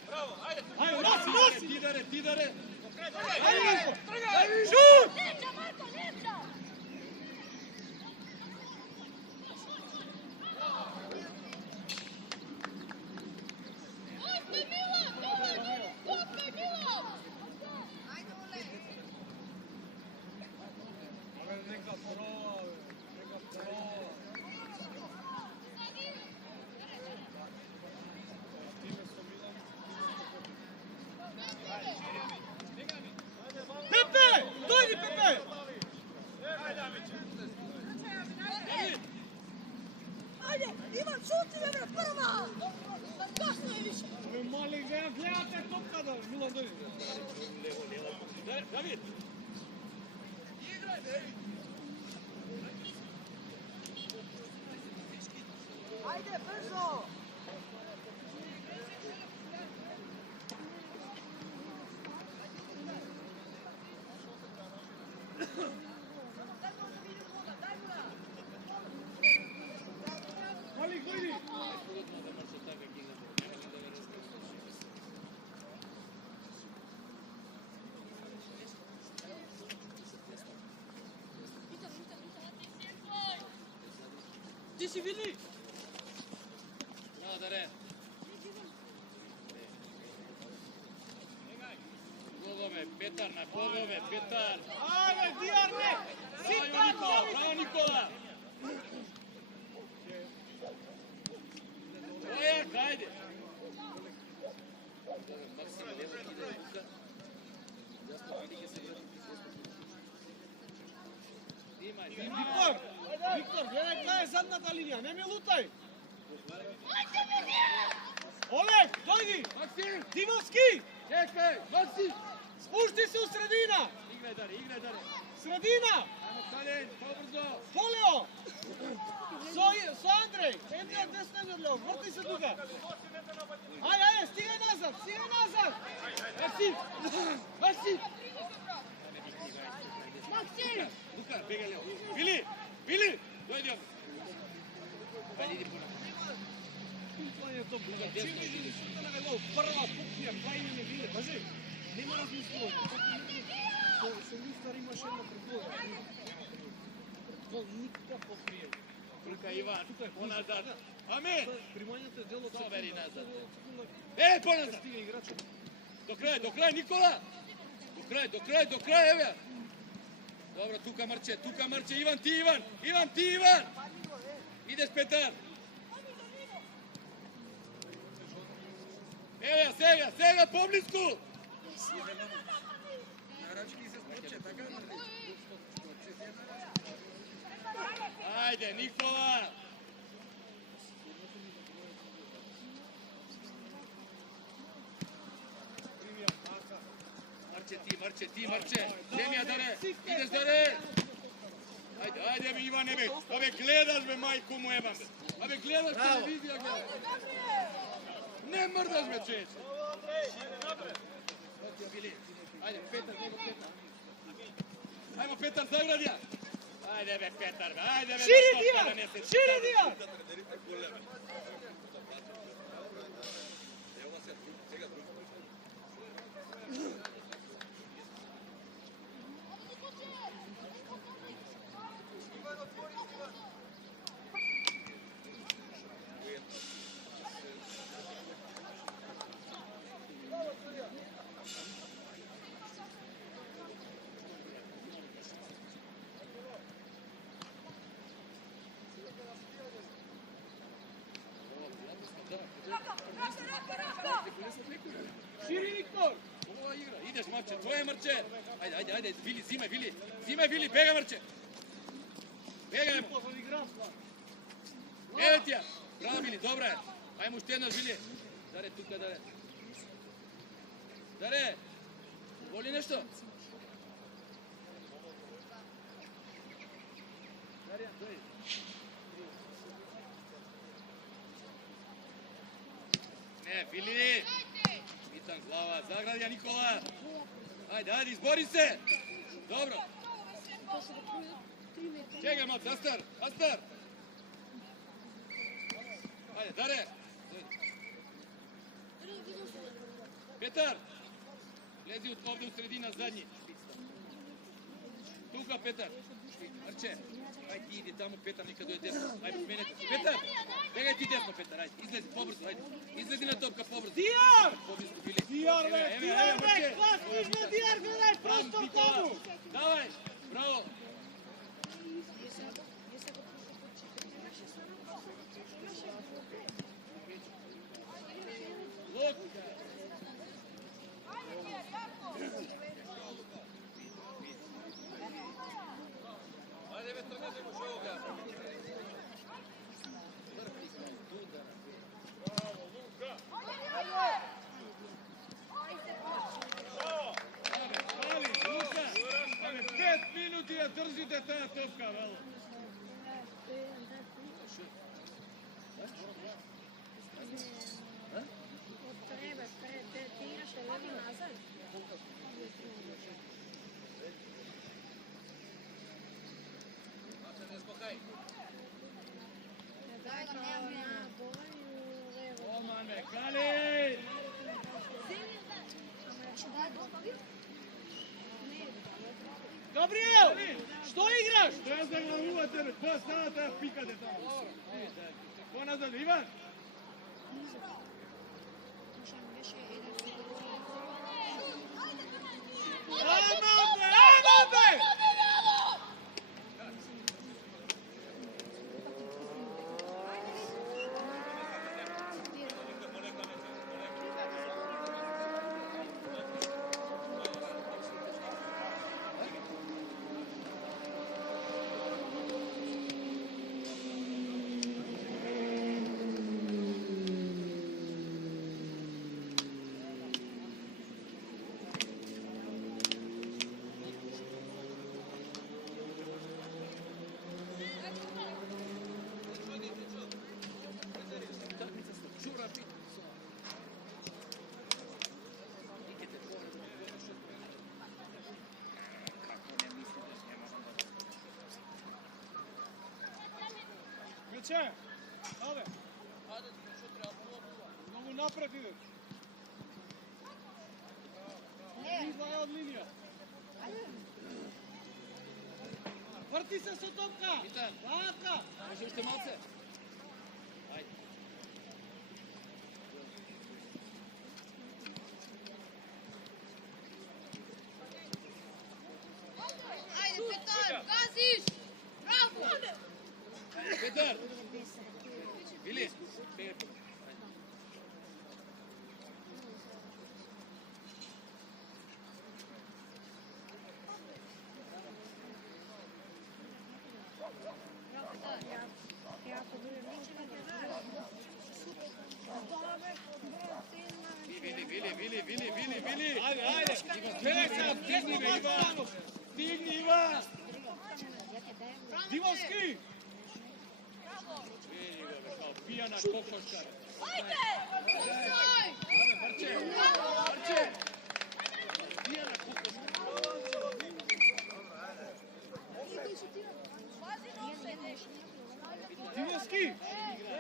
Ајде, носи! Ти даре! Ајде, Марко! Шут! Пепе! Дојди, Пепе! Ајде, Иван, шути бе, прва! Касно е више. Абе, Малик, гледате топката, Милан, дојди. Давид! Ајде, брзо! Малик, дојди! Ти си Вили? Браво, Даре! Кого Петар, на кого Петар! Ајде, Диарне! Ситан, Браво, Никола! Ојак, ајде! Максим, лево кида Лука. Јасно види ќе се врати. Виктор, гледај кај е задната линија, не ми лутај! Олег, дојди! Максим! Димовски! Чекај! Максим! Спушти се у средина! Играј Даре! Средина! Ајмо Калин, побрзо! Фолио! Со Андреј! Ендија десно од лево, врти се тука! Ајде, стигај назад! Максим! Максим! Лука, бегај лево! Били! Дојди овде! Ајде, иди пора! Прва пукнија, кај не биде, пази! Нема размислување. Со Лустар имаше една предполога. Гол никаков поприем. Лука, Иван, поназад! Аме! Примањето е дел од Совери назад! секунда. Поназад! Стига играчот. До крај, Никола! До крај, еве! Dobro, tuka Mrče, Ivan ti Ivan! Ideš Petar! Сега, по-близко! Ajde, Nikola! Marče! Zemlja, Dare! Ideš, Dare! Ajde, Ivane, ove gledaš me, majku mu jebam. Ove gledaš televizija, gledaš. Ne mrdaš me, čeče. Ajde, Petar, ajmo Petar, Zagradija. Ajde be, Petar, ajde be. Širi dio! Širi Viktor! Ova igra, ideš Marče, tvoje Marče! Ajde, Vili, bega Marče! Begajmo! Evo ti ja! Bravo Vili, dobra je! Ajmo uštednaš Vili! Dare, tuka, Dare! Dare! Voli nešto? Darijan, doj! Ne, Vili! Vitan glava, Zagradija Nikola! Ajde, izbori se! Dobro! Čekaj, Mat, Astar! Ajde, Dare! Petar! Lezi ovdje u sredina, zadnji. Tuka, Petar! Marče! Ajde, idi tamo, Petar, neka doje desno. Ajde, smenete se. Petar! Begaj ti desno, Petar, ajde. Izlezi, pobrzo, ajde. Izlezi na topka, pobrzo. Dijar! Pobrzo, Bili. Dijar, klasnično, Dijar, gledaj, prostor tomu! Davaj, bravo! Luk! Ajde, me to ne idemo ovoga. Bravo, Luka! Ali, Luka! 5 minuti ja držite ta topka, velo. Kali! Gabriel! Što igraš? Treba da glavuva tebe, ko stava treba pikade tamo. Ko nazad, Ivan? Ajmo be! Če? Ave. Mnogo napred ide. Izvaja od linija. Vrti se sa topka. Vitan. Laka. Može ušte malce? Ajde. Ajde, Petar! Vili. Ajde. Digni Ivan. Digni Ivan. Divovski. Vidi ga, kao pijana kokoškara. Ajde! Marče. Pijana kokoškara. Divovski.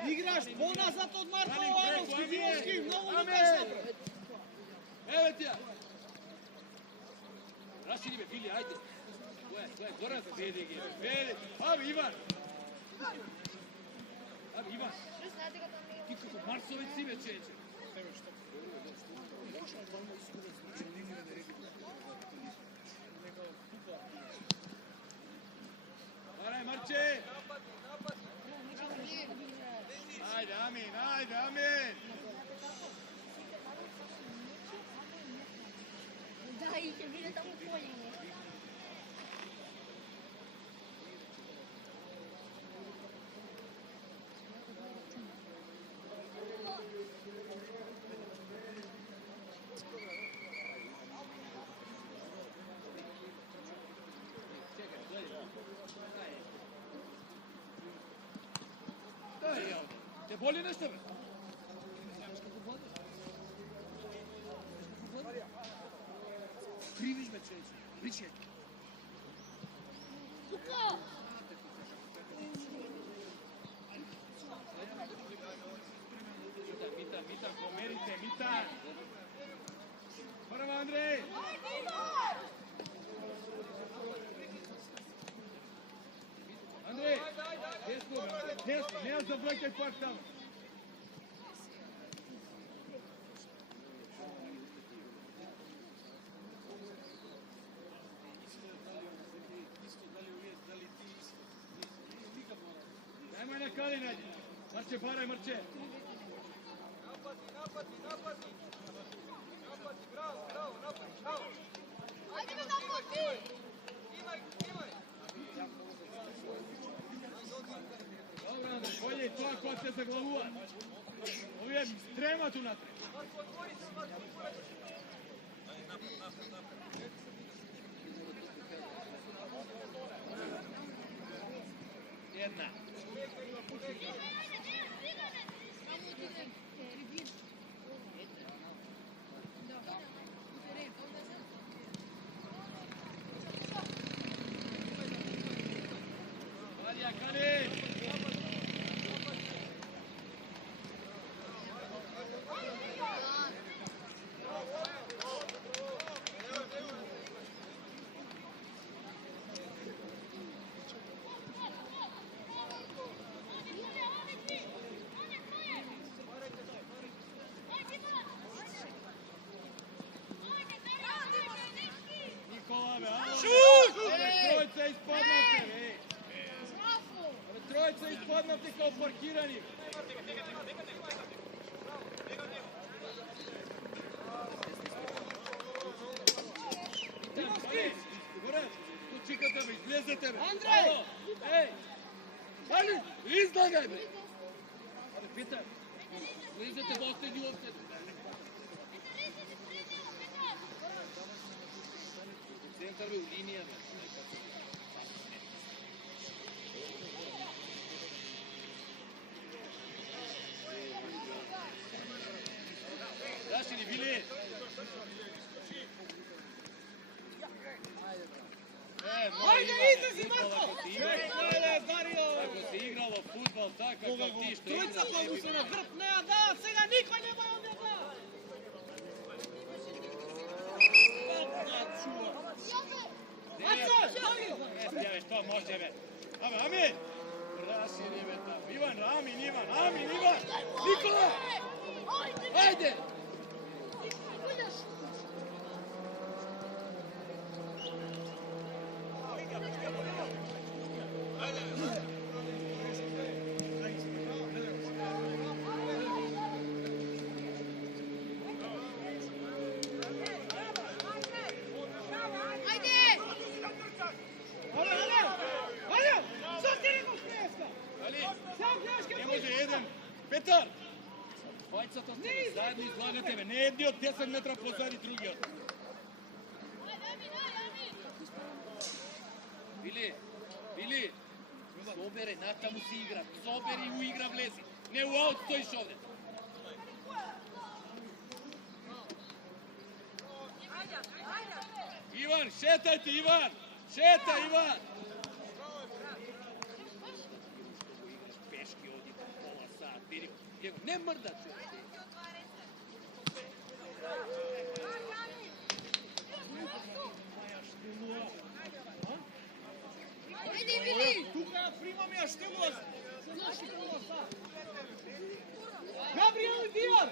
Igraš ponazad od Marko Jovanovski. Divovski, mnogo lukaš napred. Evo ti ja. Raširi me, Vili, ajde. To je Goran za BDG. Abi, Ivan. Ti kako Marsovec si me čeće. Varaj, Marče. Ajde, Amin. Da, i će vidjeti tamo polje. Te boli nešto, bre? Kriviš me, čeće. Priče. Suko! Mitan, pomerite, Mitan. Prvo, Andrej. Andrej, tesko, nema za brojke kvart tamo. Nemoj na kali nađi. Marče, paraj, Marče. Napadi. Bravo. Ajde me napadi! Imaj. Dobro, Andrej, bolje i to ako te za glavuva. Ovi je trema tu natrag. Jedna. Valja, Kali! Trojica ispadnate, ej! Trojica ispadnate kao parkirani! Goran, tu čika tebe, izleze tebe! Andrej! Ej! Ali, izlagaj me! Ali, Petar, izlezete da ostaju ovdje. Centar u linijama. Rašini, Vili! Ajde, izlezi, Marko! Ajde, Dario! Ako si igralo fudbal takav kao ti što igraš... Trojica pa mu se na vrt ne da, сега никој не може да да! Jave, što može, be? Amin! Rašini me tamo. Ivan, Amin! Nikola! Ajde! Двајцата сте заедно излагате, бе. Не едниот 10 метра позади другиот. Били, собере, натаму си игра. Собери и у игра влези. Не у аут стоиш овде. Иван, шетајте, Иван! Шета, Иван! Пешки оди по пола сат, види. Не мрда, човек. Тука ја примам ја штилува. Габриел Дивар!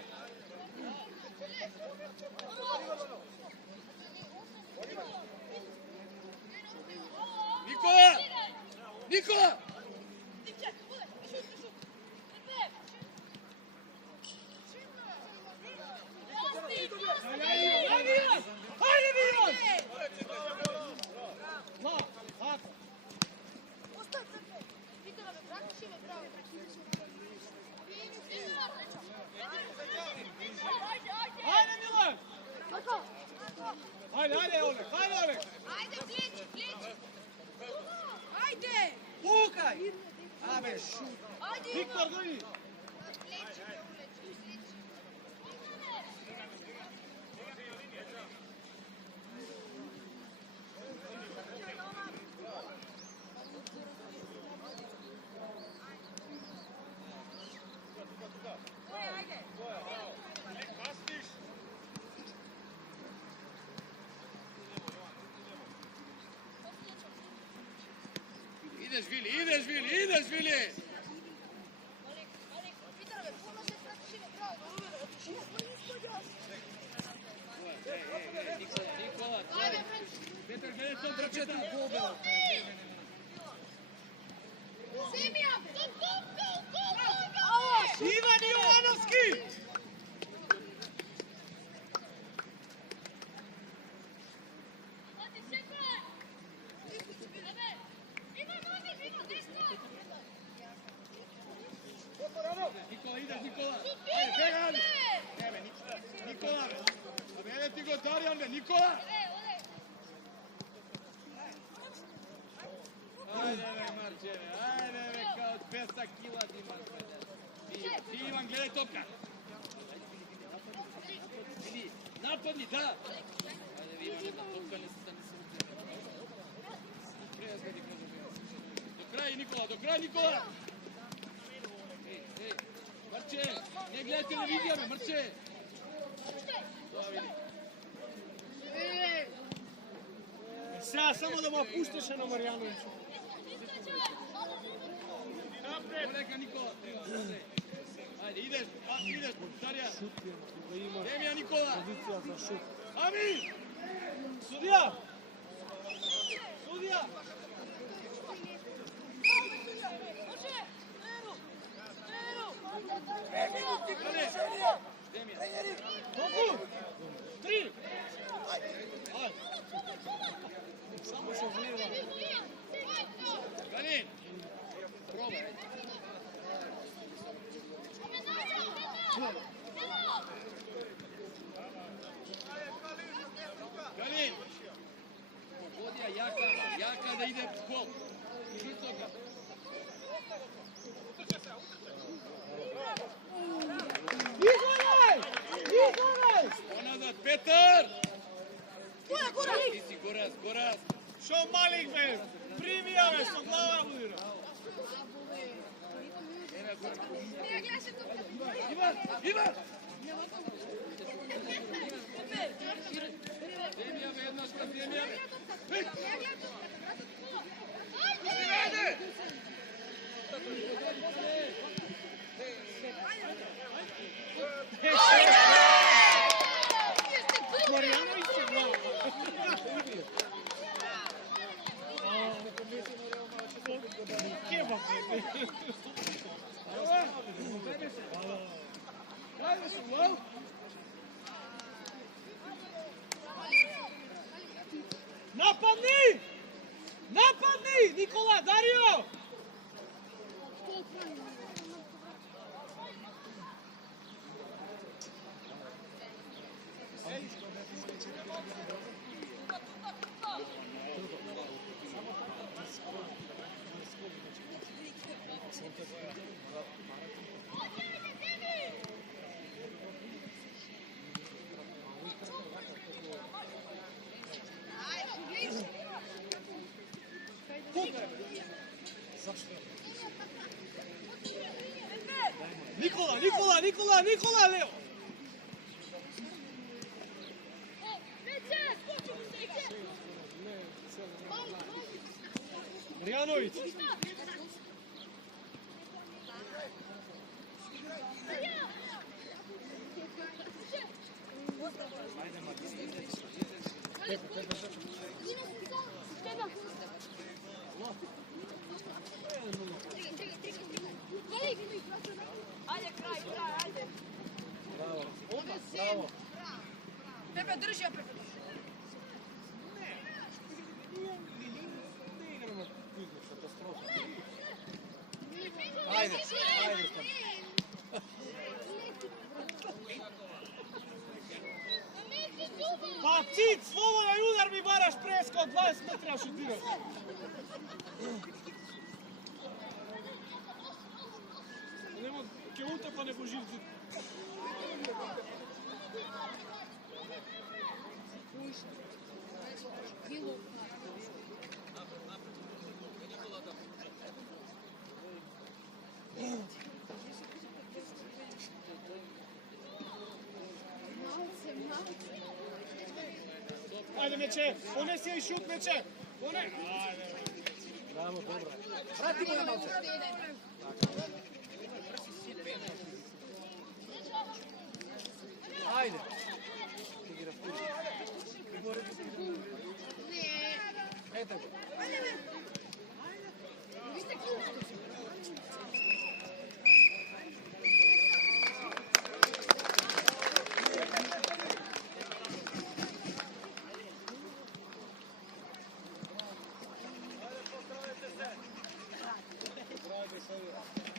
Никола! Хајде, Дивар! Лако. Хајде, Милан! Хајде, Олег! Хајде, Олег! Ajde! Пукај! Абе, шут! Виктор, дојди! Ideš, Vili! Nikola, Petar, gledaj to, Petar! Иван Јовановски! Nikola, ideš, Nikola! Ajde, bega! Nebe, Nikola, be! Zabede ti go Darijan, be! Nikola! Ajde, be, Marčeve, ajde, be, kao 200 kila ti imaš, be! Ti, Ivan, gledaj topka! Vidi, napadni, da! Ajde, vi, jedna topka, ne se Do kraja, Nikola! Ej, Marče, ne gledaj televizija, be, Marče! To vidi. Сега само да му пуштеше на Марјановиќу. Олега, Никола, ajde, ideš, Darija. Demija, Nikola. Позиција за шут. Ами! Судија! Судија! Колку? 3! Ајде. Само се влива. Галин! Пробај, ајде. Галин! Погодија јака да иде гол. Шутока. Изгонај! Поназад, Петар! Gora! Ти си Горас. Шо Малик бе? Примија бе, со глава удира. Иван! Демија бе, еднашка Демија бе. Ajde! Марјановиќ се глава. Кебаб. Нападни! Никола, Дарио! Никола, Лео! Марјановиќ! Ajde, kraj, ajde. Браво! Pepe, drži opet. Не играме кујзно, катастрофа. Ајде. Па ти, слободен удар ми бараш преска од 20 метра шутираш. Нема, ке утепа не боживци. Ајде мече, понеси и шут мече. Поне. Ајде. Браво, добро. Врати го на малце. Ајде. Ете го. Браво,